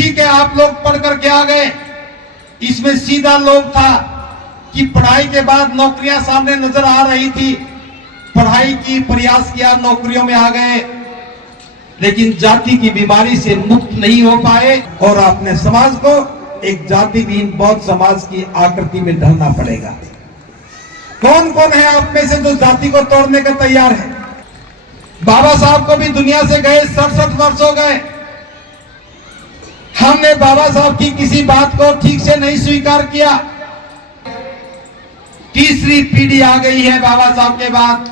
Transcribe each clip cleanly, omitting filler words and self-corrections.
ठीक है, आप लोग पढ़ करके आ गए, इसमें सीधा लोग था कि पढ़ाई के बाद नौकरियां सामने नजर आ रही थी, पढ़ाई की प्रयास किया, नौकरियों में आ गए, लेकिन जाति की बीमारी से मुक्त नहीं हो पाए और अपने समाज को एक जाति विहीन बौद्ध समाज की आकृति में ढलना पड़ेगा। कौन कौन है आप में से जो जाति को तोड़ने का तैयार है? बाबा साहब को भी दुनिया से गए 67 वर्ष हो गए। हमने बाबा साहब की किसी बात को ठीक से नहीं स्वीकार किया। तीसरी पीढ़ी आ गई है बाबा साहब के बाद।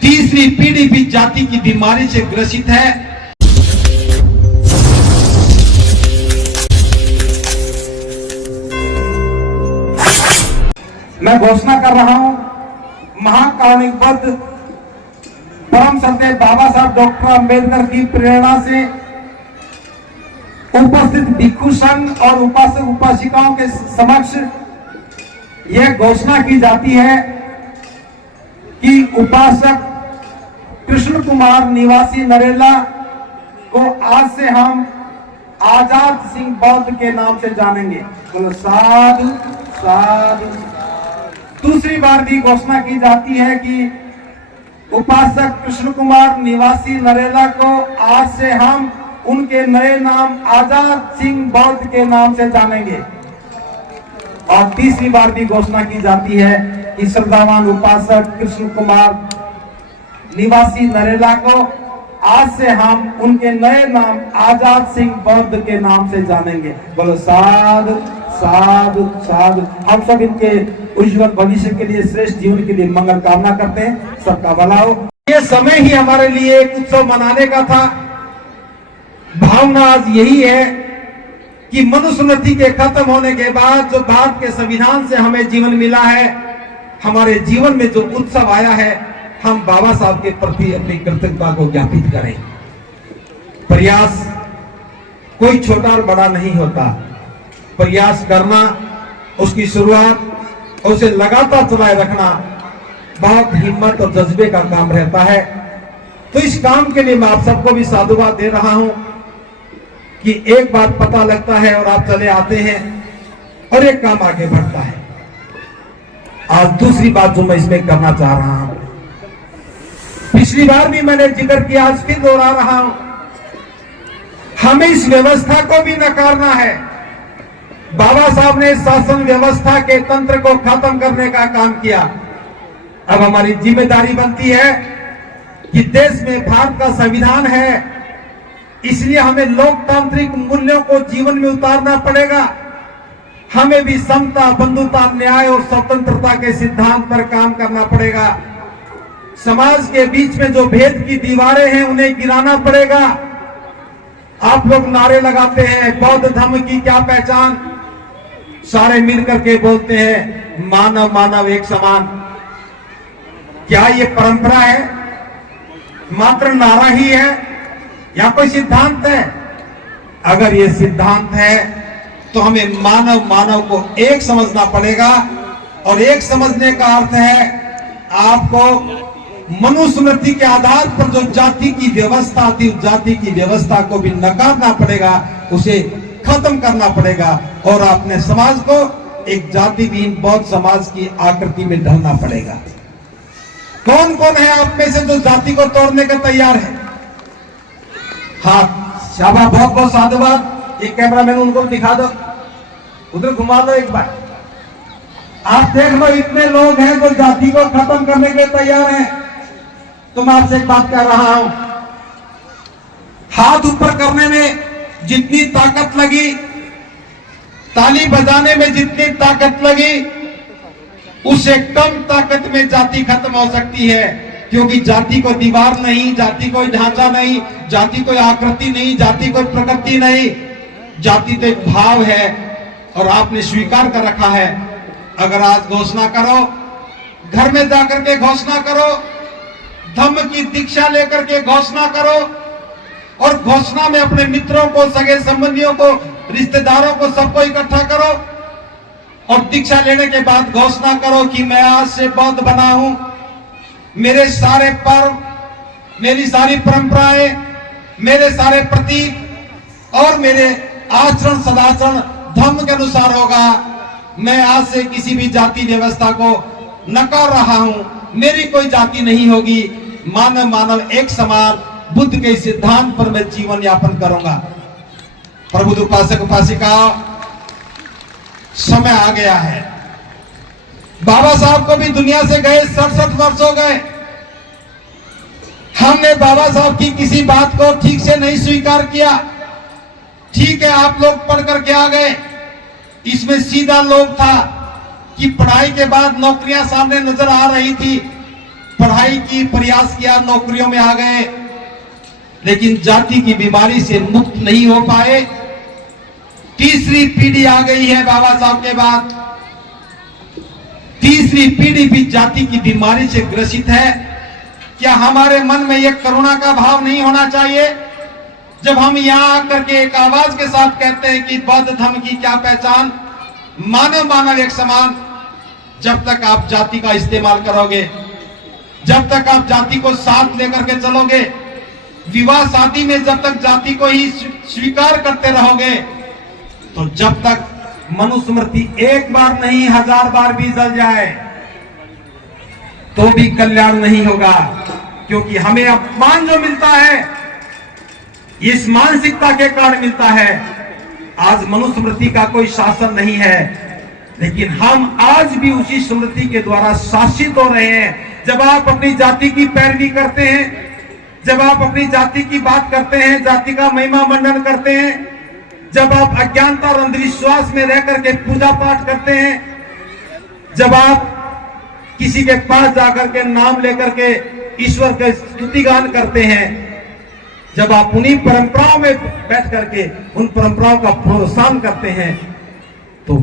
तीसरी पीढ़ी भी जाति की बीमारी से ग्रसित है। मैं घोषणा कर रहा हूं, महाकारुणिकबद्ध परम श्रद्धेय बाबा साहब डॉक्टर अंबेडकर की प्रेरणा से उपस्थित भिक्षु संघ और उपासक उपासिकाओं के समक्ष यह घोषणा की जाती है कि उपासक कृष्ण कुमार निवासी नरेला को आज से हम आजाद सिंह बौद्ध के नाम से जानेंगे। बोलो साधु साधु। दूसरी बार भी घोषणा की जाती है कि उपासक कृष्ण कुमार निवासी नरेला को आज से हम उनके नए नाम आजाद सिंह बौद्ध के नाम से जानेंगे। और तीसरी बार भी घोषणा की जाती है कि श्रद्धावान उपासक कृष्ण कुमार निवासी नरेला को आज से हम उनके नए नाम आजाद सिंह बौद्ध के नाम से जानेंगे। बोलो साधु साधु साधु। हम सब इनके उज्जवल भविष्य के लिए, श्रेष्ठ जीवन के लिए मंगल कामना करते हैं। सबका भला हो। ये समय ही हमारे लिए एक उत्सव मनाने का था। भावना आज यही है कि मनुस्मृति के खत्म होने के बाद जो भारत के संविधान से हमें जीवन मिला है, हमारे जीवन में जो उत्सव आया है, हम बाबा साहब के प्रति अपनी कृतज्ञता को ज्ञापित करें। प्रयास कोई छोटा और बड़ा नहीं होता। प्रयास करना, उसकी शुरुआत, उसे लगातार चलाए रखना बहुत हिम्मत और जज्बे का काम रहता है। तो इस काम के लिए मैं आप सबको भी साधुवाद दे रहा हूं कि एक बात पता लगता है और आप चले आते हैं और एक काम आगे बढ़ता है। आज दूसरी बात जो मैं इसमें करना चाह रहा हूं, पिछली बार भी मैंने जिक्र किया, आज फिर दोहरा रहा हूं, हमें इस व्यवस्था को भी नकारना है। बाबा साहब ने शासन व्यवस्था के तंत्र को खत्म करने का काम किया। अब हमारी जिम्मेदारी बनती है कि देश में भारत का संविधान है, इसलिए हमें लोकतांत्रिक मूल्यों को जीवन में उतारना पड़ेगा। हमें भी समता, बंधुता, न्याय और स्वतंत्रता के सिद्धांत पर काम करना पड़ेगा। समाज के बीच में जो भेद की दीवारें हैं उन्हें गिराना पड़ेगा। आप लोग नारे लगाते हैं, बौद्ध धर्म की क्या पहचान, सारे मिलकर के बोलते हैं मानव मानव एक समान। क्या ये परंपरा है? मात्र नारा ही है या कोई सिद्धांत है? अगर ये सिद्धांत है तो हमें मानव मानव को एक समझना पड़ेगा। और एक समझने का अर्थ है आपको मनुस्मृति के आधार पर जो जाति की व्यवस्था थी, उस जाति की व्यवस्था को भी नकारना पड़ेगा, उसे खत्म करना पड़ेगा और अपने समाज को एक जाति विहीन बौद्ध समाज की आकृति में ढलना पड़ेगा। कौन कौन है आप में से जो जाति को तोड़ने का तैयार है? हाथ। शाबाश, बहुत बहुत साधुवाद। एक कैमरामैन उनको दिखा दो, उधर घुमा दो एक बार। आप देख लो, इतने लोग हैं जो जाति को खत्म करने के तैयार हैं। तो मैं आपसे एक बात कर रहा हूं, हाथ ऊपर करने में जितनी ताकत लगी, ताली बजाने में जितनी ताकत लगी, उससे कम ताकत में जाति खत्म हो सकती है। क्योंकि जाति को दीवार नहीं, जाति कोई ढांचा नहीं, जाति कोई आकृति नहीं, जाति कोई प्रकृति नहीं, जाति तो एक भाव है और आपने स्वीकार कर रखा है। अगर आज घोषणा करो, घर में जाकर के घोषणा करो, धम्म की दीक्षा लेकर के घोषणा करो और घोषणा में अपने मित्रों को, सगे संबंधियों को, रिश्तेदारों को, सबको इकट्ठा करो और दीक्षा लेने के बाद घोषणा करो कि मैं आज से बौद्ध बना हूं। मेरे सारे पर्व, मेरी सारी परंपराएं, मेरे सारे प्रतीक और मेरे आचरण सदाचरण धर्म के अनुसार होगा। मैं आज से किसी भी जाति व्यवस्था को नकार रहा हूं। मेरी कोई जाति नहीं होगी। मानव मानव एक समान बुद्ध के सिद्धांत पर मैं जीवन यापन करूंगा। प्रबुद्ध उपासक उपासिका, समय आ गया है। बाबा साहब को भी दुनिया से गए 67 वर्ष हो गए। हमने बाबा साहब की किसी बात को ठीक से नहीं स्वीकार किया। ठीक है, आप लोग पढ़ करके आ गए। इसमें सीधा लोग था कि पढ़ाई के बाद नौकरियां सामने नजर आ रही थी, पढ़ाई की प्रयास किया, नौकरियों में आ गए, लेकिन जाति की बीमारी से मुक्त नहीं हो पाए। तीसरी पीढ़ी आ गई है बाबा साहब के बाद। तीसरी पीढ़ी भी जाति की बीमारी से ग्रसित है। क्या हमारे मन में यह करुणा का भाव नहीं होना चाहिए? जब हम यहां आकर के एक आवाज के साथ कहते हैं कि बौद्ध धर्म की क्या पहचान, मानव मानव एक समान। जब तक आप जाति का इस्तेमाल करोगे, जब तक आप जाति को साथ लेकर के चलोगे, विवाह शादी में जब तक जाति को ही स्वीकार करते रहोगे, तो जब तक मनुस्मृति एक बार नहीं 1000 बार भी जल जाए तो भी कल्याण नहीं होगा। क्योंकि हमें अपमान जो मिलता है इस मानसिकता के कारण मिलता है। आज मनुस्मृति का कोई शासन नहीं है, लेकिन हम आज भी उसी स्मृति के द्वारा शासित हो रहे हैं। जब आप अपनी जाति की पैरवी करते हैं, जब आप अपनी जाति की बात करते हैं, जाति का महिमा मंडन करते हैं, जब आप अज्ञानता और अंधविश्वास में रह करके पूजा पाठ करते हैं, जब आप किसी के पास जाकर के नाम लेकर के ईश्वर का स्तुतिगान करते हैं, जब आप उन्हीं परंपराओं में बैठ करके उन परंपराओं का प्रोत्साहन करते हैं, तो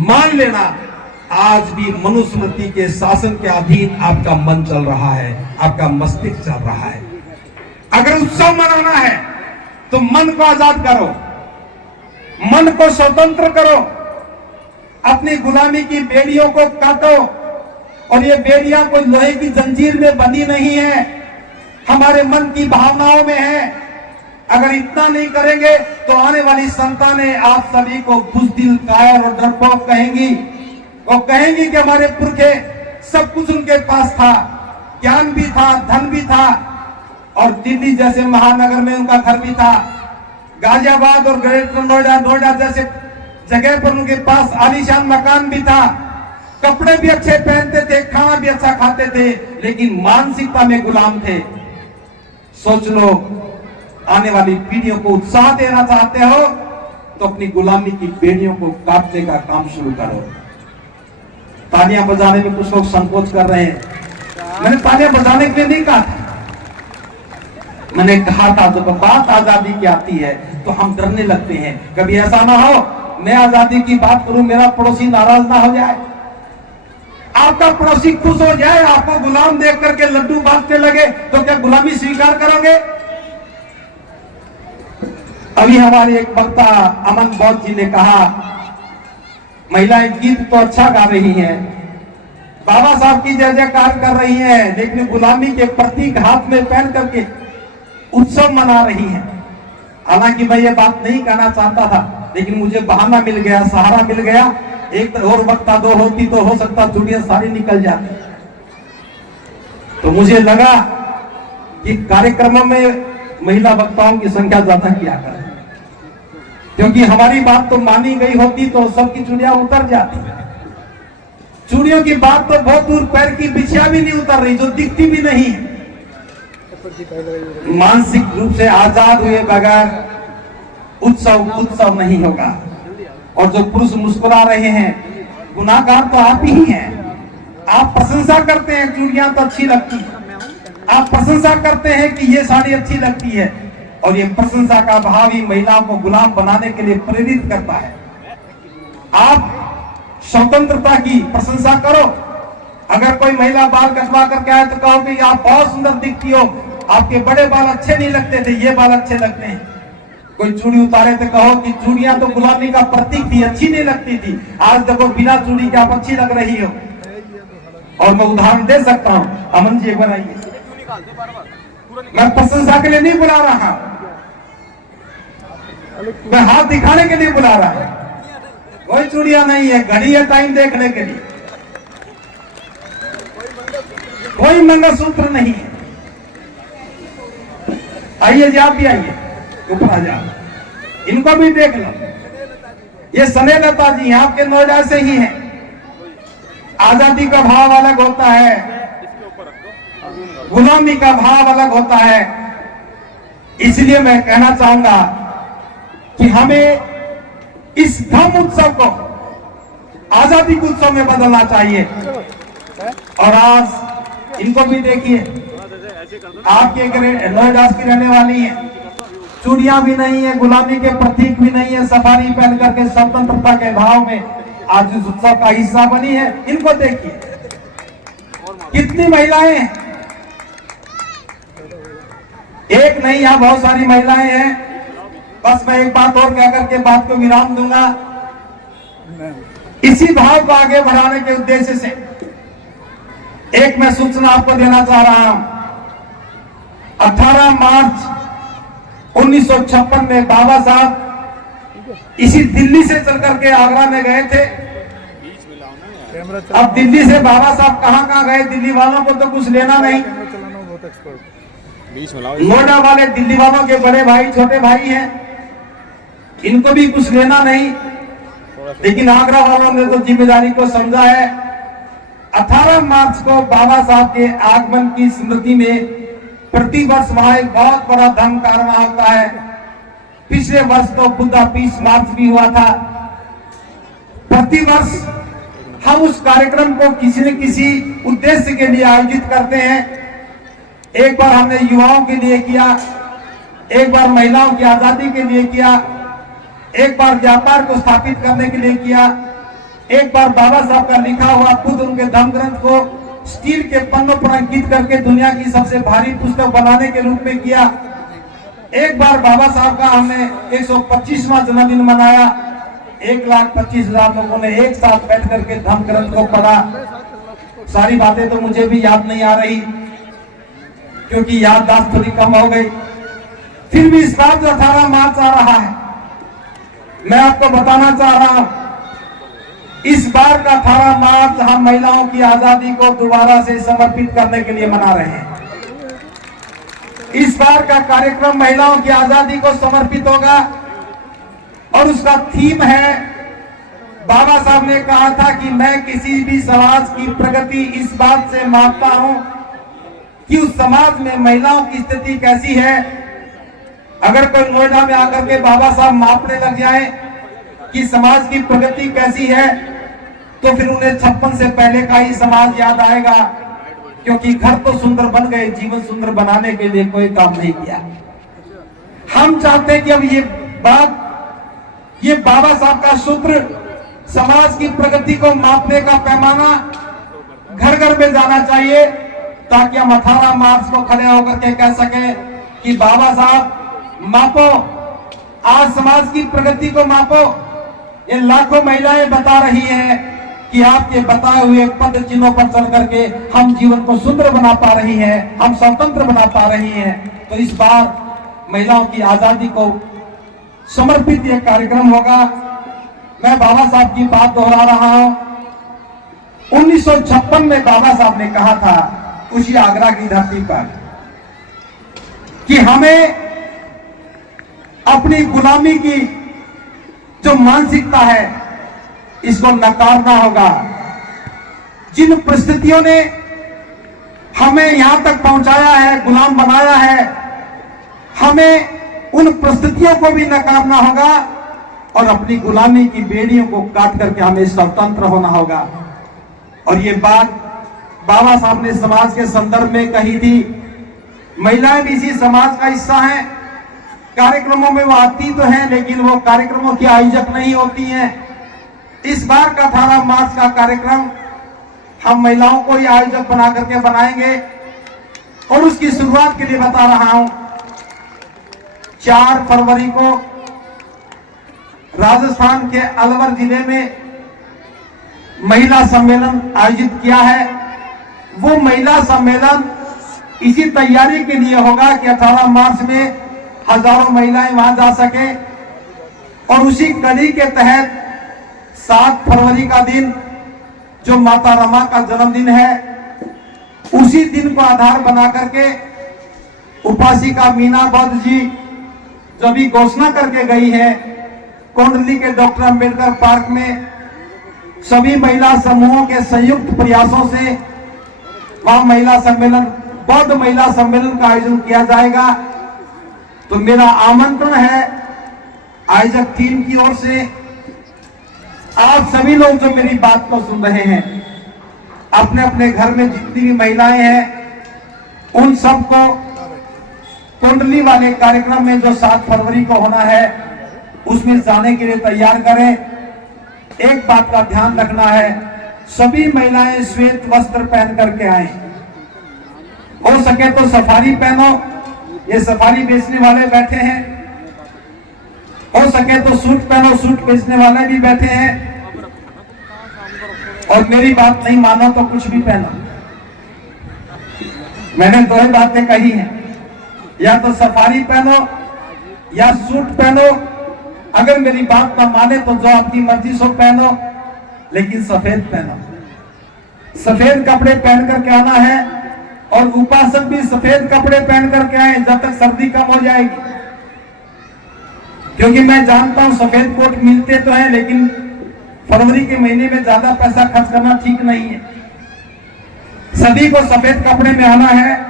मान लेना आज भी मनुस्मृति के शासन के अधीन आपका मन चल रहा है, आपका मस्तिष्क चल रहा है। अगर उत्सव मनाना है तो मन को आजाद करो, मन को स्वतंत्र करो, अपनी गुलामी की बेड़ियों को काटो। और ये बेड़ियां कोई लोहे की जंजीर में बंधी नहीं है, हमारे मन की भावनाओं में है। अगर इतना नहीं करेंगे तो आने वाली संतानें आप सभी को बुज़दिल, कायर और डरपोक कहेंगी। वो कहेंगी कि हमारे पुरखे सब कुछ उनके पास था, ज्ञान भी था, धन भी था, और दिल्ली जैसे महानगर में उनका घर भी था, गाजियाबाद और ग्रेटर नोएडा जैसे जगह पर उनके पास आलीशान मकान भी था, कपड़े भी अच्छे पहनते थे, खाना भी अच्छा खाते थे, लेकिन मानसिकता में गुलाम थे। सोच लो, आने वाली पीढ़ियों को उत्साह देना चाहते हो तो अपनी गुलामी की बेड़ियों को काटने का काम शुरू करो। तालियां बजाने में कुछ लोग संकोच कर रहे हैं। मैंने तालियां बजाने के लिए नहीं कहा था, मैंने कहा था जब बात आजादी की आती है तो हम डरने लगते हैं। कभी ऐसा ना हो मैं आजादी की बात करूं, मेरा पड़ोसी नाराज ना हो जाए, आपका पड़ोसी खुश हो जाए, आपको गुलाम देख करके लड्डू बांटने लगे, तो क्या गुलामी स्वीकार करोगे? अभी हमारे एक वक्ता अमन बौद्ध जी ने कहा, महिलाएं गीत तो अच्छा गा रही हैं, बाबा साहब की जय जयकार कर रही हैं, लेकिन गुलामी के प्रतीक हाथ में पहन करके उत्सव मना रही हैं। हालांकि मैं ये बात नहीं कहना चाहता था, लेकिन मुझे बहाना मिल गया, सहारा मिल गया। एक और वक्ता दो होती तो हो सकता चुड़ियां सारी निकल जाती। तो मुझे लगा कि कार्यक्रमों में महिला वक्ताओं की संख्या ज्यादा किया करें, क्योंकि हमारी बात तो मानी गई होती तो सबकी चुड़ियां उतर जाती। चूड़ियों की बात तो बहुत दूर, पैर की बिछिया भी नहीं उतर रही, जो दिखती भी नहीं है। मानसिक रूप से आजाद हुए बगैर उत्सव नहीं होगा। और जो पुरुष मुस्कुरा रहे हैं, गुनाहगार तो आप ही हैं। आप प्रशंसा करते हैं चूड़ियां तो अच्छी लगती है, आप प्रशंसा करते हैं कि ये साड़ी अच्छी लगती है, और ये प्रशंसा का भाव ही महिलाओं को गुलाम बनाने के लिए प्रेरित करता है। आप स्वतंत्रता की प्रशंसा करो। अगर कोई महिला बाल कटवा करके आए तो कहो कि आप बहुत सुंदर दिखती हो, आपके बड़े बाल अच्छे नहीं लगते थे, ये बाल अच्छे लगते हैं। कोई चूड़ी उतारे तो कहो कि चूड़ियां तो गुलामी का प्रतीक थी, अच्छी नहीं लगती थी, आज देखो बिना चूड़ी के आप अच्छी लग रही हो। और मैं उदाहरण दे सकता हूं, अमन जी एक बार आइए। मैं प्रशंसा के लिए नहीं बुला रहा, मैं हाथ दिखाने के लिए बुला रहा है, कोई चूड़ियां नहीं है, घड़ी है टाइम देखने के लिए, कोई मंगलसूत्र नहीं है। आइए जी, आप भी आइए, ऊपर आ जाओ, इनको भी देख लो। ये स्नेहलता जी हैं, आपके नोएडा से ही हैं। आजादी का भाव अलग होता है, गुलामी का भाव अलग होता है। इसलिए मैं कहना चाहूंगा कि हमें इस धम्म उत्सव को आजादी के उत्सव में बदलना चाहिए। और आज इनको भी देखिए, आपके नोएडा की रहने वाली है, चूड़ियां भी नहीं है, गुलामी के प्रतीक भी नहीं है, सफारी पहन करके स्वतंत्रता के भाव में आज इस उत्सव का हिस्सा बनी है। इनको देखिए, कितनी महिलाएं हैं, एक नहीं, यहां बहुत सारी महिलाएं हैं। बस मैं एक बात और कहकर के बात को विराम दूंगा। इसी भाव को आगे बढ़ाने के उद्देश्य से एक मैं सूचना आपको देना चाह रहा हूं। 18 मार्च 1956 में बाबा साहब इसी दिल्ली से चल करके आगरा में गए थे। अब दिल्ली से बाबा साहब कहां कहां गए, दिल्ली वालों को तो कुछ लेना नहीं। नोएडा वाले दिल्ली वालों के बड़े भाई छोटे भाई हैं, इनको भी कुछ लेना नहीं, लेकिन आगरा वालों ने तो जिम्मेदारी को समझा है। 18 मार्च को बाबा साहब के आगमन की स्मृति में प्रति वर्ष वहां एक बहुत बड़ा धर्म कारवां होता है। पिछले वर्ष तो बुद्धा पीस मार्च भी हुआ था। प्रतिवर्ष हम उस कार्यक्रम को किसी न किसी उद्देश्य के लिए आयोजित करते हैं। एक बार हमने युवाओं के लिए किया, एक बार महिलाओं की आजादी के लिए किया, एक बार व्यापार को स्थापित करने के लिए किया, एक बार बाबा साहब का लिखा हुआ खुद उनके धम्म ग्रंथ को स्टील के पन्नों पर अंकित करके दुनिया की सबसे भारी पुस्तक बनाने के रूप में किया। एक बार बाबा साहब का हमने 125वां जन्मदिन मनाया। 1,25,000 लोगों ने एक साथ बैठ करके धम्म ग्रंथ को पढ़ा। सारी बातें तो मुझे भी याद नहीं आ रही, क्योंकि याददाश्त थोड़ी कम हो गई। फिर भी इस बार जो 18 मार्च आ रहा है, मैं आपको बताना चाह रहा हूं, इस बार का 18 मार्च हम महिलाओं की आजादी को दोबारा से समर्पित करने के लिए मना रहे हैं। इस बार का कार्यक्रम महिलाओं की आजादी को समर्पित होगा और उसका थीम है, बाबा साहब ने कहा था कि मैं किसी भी समाज की प्रगति इस बात से मापता हूं कि उस समाज में महिलाओं की स्थिति कैसी है। अगर कोई नोएडा में आकर के बाबा साहब मापने लग जाए कि समाज की प्रगति कैसी है, तो फिर उन्हें 56 से पहले का ही समाज याद आएगा, क्योंकि घर तो सुंदर बन गए, जीवन सुंदर बनाने के लिए कोई काम नहीं किया। हम चाहते हैं कि अब ये बाबा साहब का सूत्र, समाज की प्रगति को मापने का पैमाना घर घर में जाना चाहिए, ताकि हम 18 मार्च को खड़े होकर के कह सके कि बाबा साहब मापो, आज समाज की प्रगति को मापो। ये लाखों महिलाएं बता रही हैं कि आपके बताए हुए पद चिन्हों पर चल करके हम जीवन को सुंदर बना पा रही हैं, हम स्वतंत्र बना पा रही हैं। तो इस बार महिलाओं की आजादी को समर्पित यह कार्यक्रम होगा। मैं बाबा साहब की बात दोहरा रहा हूं। 1956 में बाबा साहब ने कहा था उसी आगरा की धरती पर कि हमें अपनी गुलामी की जो मानसिकता है इसको नकारना होगा। जिन परिस्थितियों ने हमें यहां तक पहुंचाया है, गुलाम बनाया है, हमें उन परिस्थितियों को भी नकारना होगा और अपनी गुलामी की बेड़ियों को काट करके हमें स्वतंत्र होना होगा। और ये बात बाबा साहब ने समाज के संदर्भ में कही थी। महिलाएं भी इसी समाज का हिस्सा हैं। कार्यक्रमों में वो आती तो हैं, लेकिन वो कार्यक्रमों की आयोजक नहीं होती हैं। इस बार का 18 मार्च का कार्यक्रम हम महिलाओं को ही आयोजक बना करके बनाएंगे और उसकी शुरुआत के लिए बता रहा हूं। 4 फरवरी को राजस्थान के अलवर जिले में महिला सम्मेलन आयोजित किया है। वो महिला सम्मेलन इसी तैयारी के लिए होगा कि 18 मार्च में हजारों महिलाएं वहां जा सके, और उसी कड़ी के तहत 7 फरवरी का दिन जो माता रमा का जन्मदिन है, उसी दिन को आधार बना करके उपासिका मीना बद्ध जी जो भी घोषणा करके गई है, कोंडली के डॉक्टर अंबेडकर पार्क में सभी महिला समूहों के संयुक्त प्रयासों से वहां महिला सम्मेलन, बौद्ध महिला सम्मेलन का आयोजन किया जाएगा। तो मेरा आमंत्रण है आयोजक टीम की ओर से, आप सभी लोग जो मेरी बात को सुन रहे हैं, अपने अपने घर में जितनी भी महिलाएं हैं, उन सबको कुंडली वाले कार्यक्रम में जो 7 फरवरी को होना है, उसमें जाने के लिए तैयार करें। एक बात का ध्यान रखना है, सभी महिलाएं श्वेत वस्त्र पहन करके आए, हो सके तो सफारी पहनो। ये सफारी बेचने वाले बैठे हैं, हो सके तो सूट पहनो, सूट बेचने वाले भी बैठे हैं। और मेरी बात नहीं मानो तो कुछ भी पहनो। मैंने 2 ही बातें कही हैं, या तो सफारी पहनो या सूट पहनो। अगर मेरी बात ना माने तो जो आपकी मर्जी सो पहनो, लेकिन सफेद पहनो। सफेद कपड़े पहन करके आना है और उपासक भी सफेद कपड़े पहन करके आए जब तक सर्दी कम हो जाएगी। क्योंकि मैं जानता हूं सफेद कोट मिलते तो हैं, लेकिन फरवरी के महीने में ज्यादा पैसा खर्च करना ठीक नहीं है। सभी को सफेद कपड़े में आना है।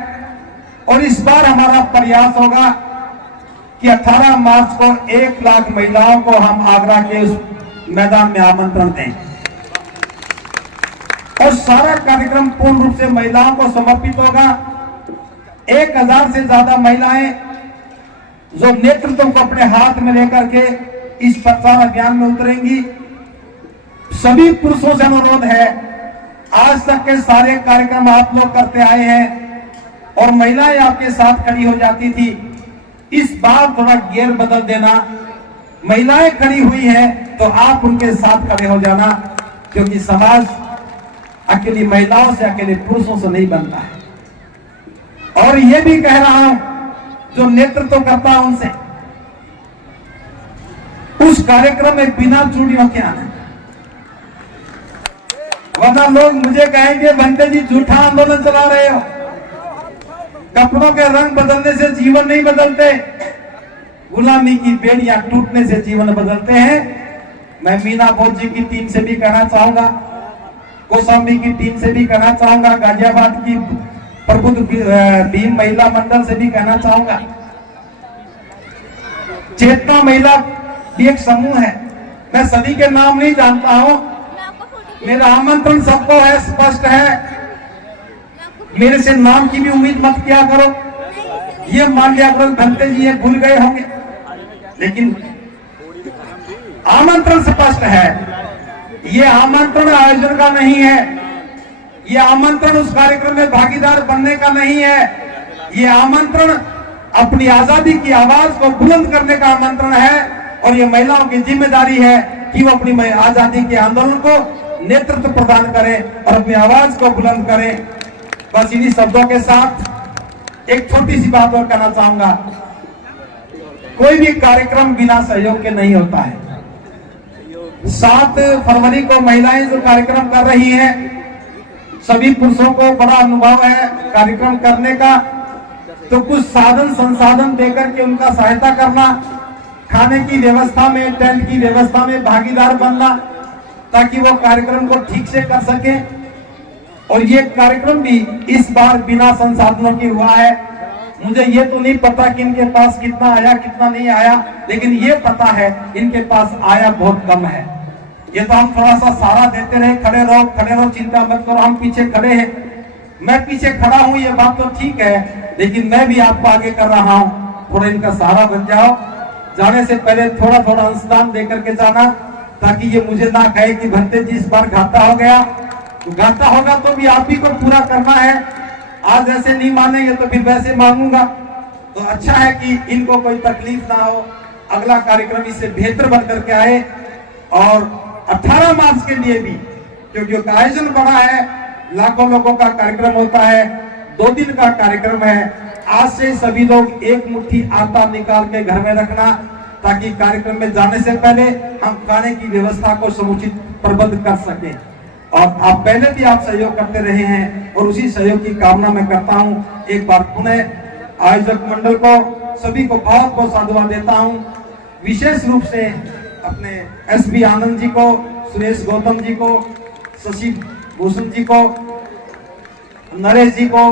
और इस बार हमारा प्रयास होगा कि 18 मार्च को 1 लाख महिलाओं को हम आगरा के उस मैदान में आमंत्रण दें और सारा कार्यक्रम पूर्ण रूप से महिलाओं को समर्पित होगा। 1000 से ज्यादा महिलाएं जो नेतृत्व को अपने हाथ में लेकर के इस प्रचार अभियान में उतरेंगी। सभी पुरुषों से अनुरोध है, आज तक के सारे कार्यक्रम आप लोग करते आए हैं और महिलाएं आपके साथ खड़ी हो जाती थी। इस बार थोड़ा गियर बदल देना, महिलाएं खड़ी हुई हैं तो आप उनके साथ खड़े हो जाना, क्योंकि समाज अकेली महिलाओं से, अकेले पुरुषों से नहीं बनता है। और यह भी कह रहा हूं, जो नेतृत्व करता है उनसे, उस कार्यक्रम में बिना चूड़ियों के आना, वरना लोग मुझे कहेंगे बंटे जी झूठा आंदोलन चला रहे हो। कपड़ों के रंग बदलने से जीवन नहीं बदलते, गुलामी की बेड़ियां टूटने से जीवन बदलते हैं। मैं मीना बद्ध जी की टीम से भी कहना चाहूंगा, कौशाम्बी की टीम से भी कहना चाहूंगा, गाजियाबाद की प्रबुद्ध भीम महिला मंडल से भी कहना चाहूंगा, चेतना महिला भी एक समूह है। मैं सभी के नाम नहीं जानता हूं, मेरा आमंत्रण सबको है, स्पष्ट है। मेरे से नाम की भी उम्मीद मत किया करो। ये मान लिया करो भंते जी ये भूल गए होंगे, लेकिन आमंत्रण स्पष्ट है। ये आमंत्रण आयोजन का नहीं है, ये आमंत्रण उस कार्यक्रम में भागीदार बनने का नहीं है। ये आमंत्रण अपनी आजादी की आवाज को बुलंद करने का आमंत्रण है। और ये महिलाओं की जिम्मेदारी है कि वो अपनी आजादी के आंदोलन को नेतृत्व प्रदान करें और अपनी आवाज को बुलंद करें। बस इन्हीं शब्दों के साथ एक छोटी सी बात और कहना चाहूंगा, कोई भी कार्यक्रम बिना सहयोग के नहीं होता है। 7 फरवरी को महिलाएं जो कार्यक्रम कर रही हैं, सभी पुरुषों को बड़ा अनुभव है कार्यक्रम करने का, तो कुछ साधन संसाधन देकर के उनका सहायता करना, खाने की व्यवस्था में, टेंट की व्यवस्था में भागीदार बनना, ताकि वो कार्यक्रम को ठीक से कर सके। और ये कार्यक्रम भी इस बार बिना संसाधनों की हुआ है। मुझे ये तो नहीं पता कि इनके पास कितना आया कितना नहीं आया, लेकिन ये पता है इनके पास आया बहुत कम है। ये तो हम थोड़ा सा सहारा देते रहे, खड़े रहो, चिंता मत करो, हम पीछे खड़े हैं। मैं पीछे खड़ा हूं, ये बात तो ठीक है, लेकिन मैं भी आपको आगे कर रहा हूं, थोड़ा इनका सहारा बन जाओ। जाने से पहले थोड़ा थोड़ा अंशदान दे करके जाना, ताकि ये मुझे ना कहे कि भंते जी इस बार घाटा हो गया। घाटा होगा तो भी आप ही को पूरा करना है। आज ऐसे नहीं मानेंगे तो फिर वैसे मांगूंगा। तो अच्छा है कि इनको कोई तकलीफ ना हो, अगला कार्यक्रम इससे बेहतर बन करके आए। और 18 मार्च के लिए भी, क्योंकि आयोजन बड़ा है, लाखों लोगों का कार्यक्रम होता है, 2 दिन का कार्यक्रम है। आज से सभी लोग एक मुट्ठी आटा निकाल के घर में रखना, ताकि कार्यक्रम में जाने से पहले हम खाने की व्यवस्था को समुचित प्रबंध कर सकें। और आप पहले भी आप सहयोग करते रहे हैं और उसी सहयोग की कामना मैं करता हूं। एक बार पुनः आयोजक मंडल को सभी को बहुत बहुत साधुवाद देता हूं, विशेष रूप से अपने एसबी आनंद जी को, सुरेश गौतम जी को, शशि भूषण जी को, नरेश जी को,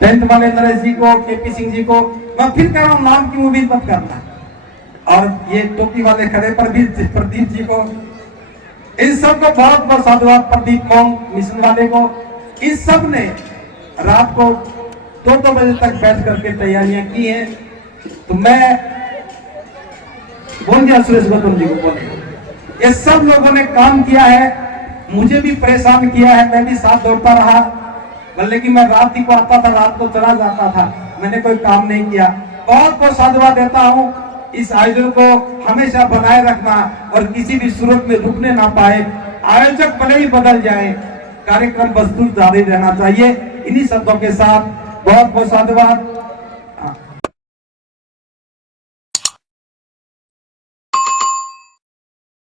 टेंट वाले नरेश जी को, केपी सिंह जी को। मैं फिर कह रहा हूं, नाम की उम्मीद मत करना। और ये टोपी वाले खड़े पर भी प्रदीप जी को, इन सबको बहुत बहुत साधुवाद। प्रदीप मोंग मिशन वाले को, इस सब ने रात को 2-2 बजे तक बैठ करके तैयारियां की हैं। तो मैं बोल दिया सुरेश गौतम जी को, बोले ये सब लोगों ने काम किया है, मुझे भी परेशान किया है, मैं भी साथ दौड़ता रहा, भले कि मैं रात ही को आता था, रात को चला जाता था, मैंने कोई काम नहीं किया। बहुत बहुत साधुवाद देता हूं। इस आयोजन को हमेशा बनाए रखना और किसी भी सूरत में रुकने ना पाए। आयोजक भले ही बदल जाए, कार्यक्रम वस्तु जारी रहना चाहिए। इन्हीं शब्दों के साथ बहुत बहुत साधुवाद।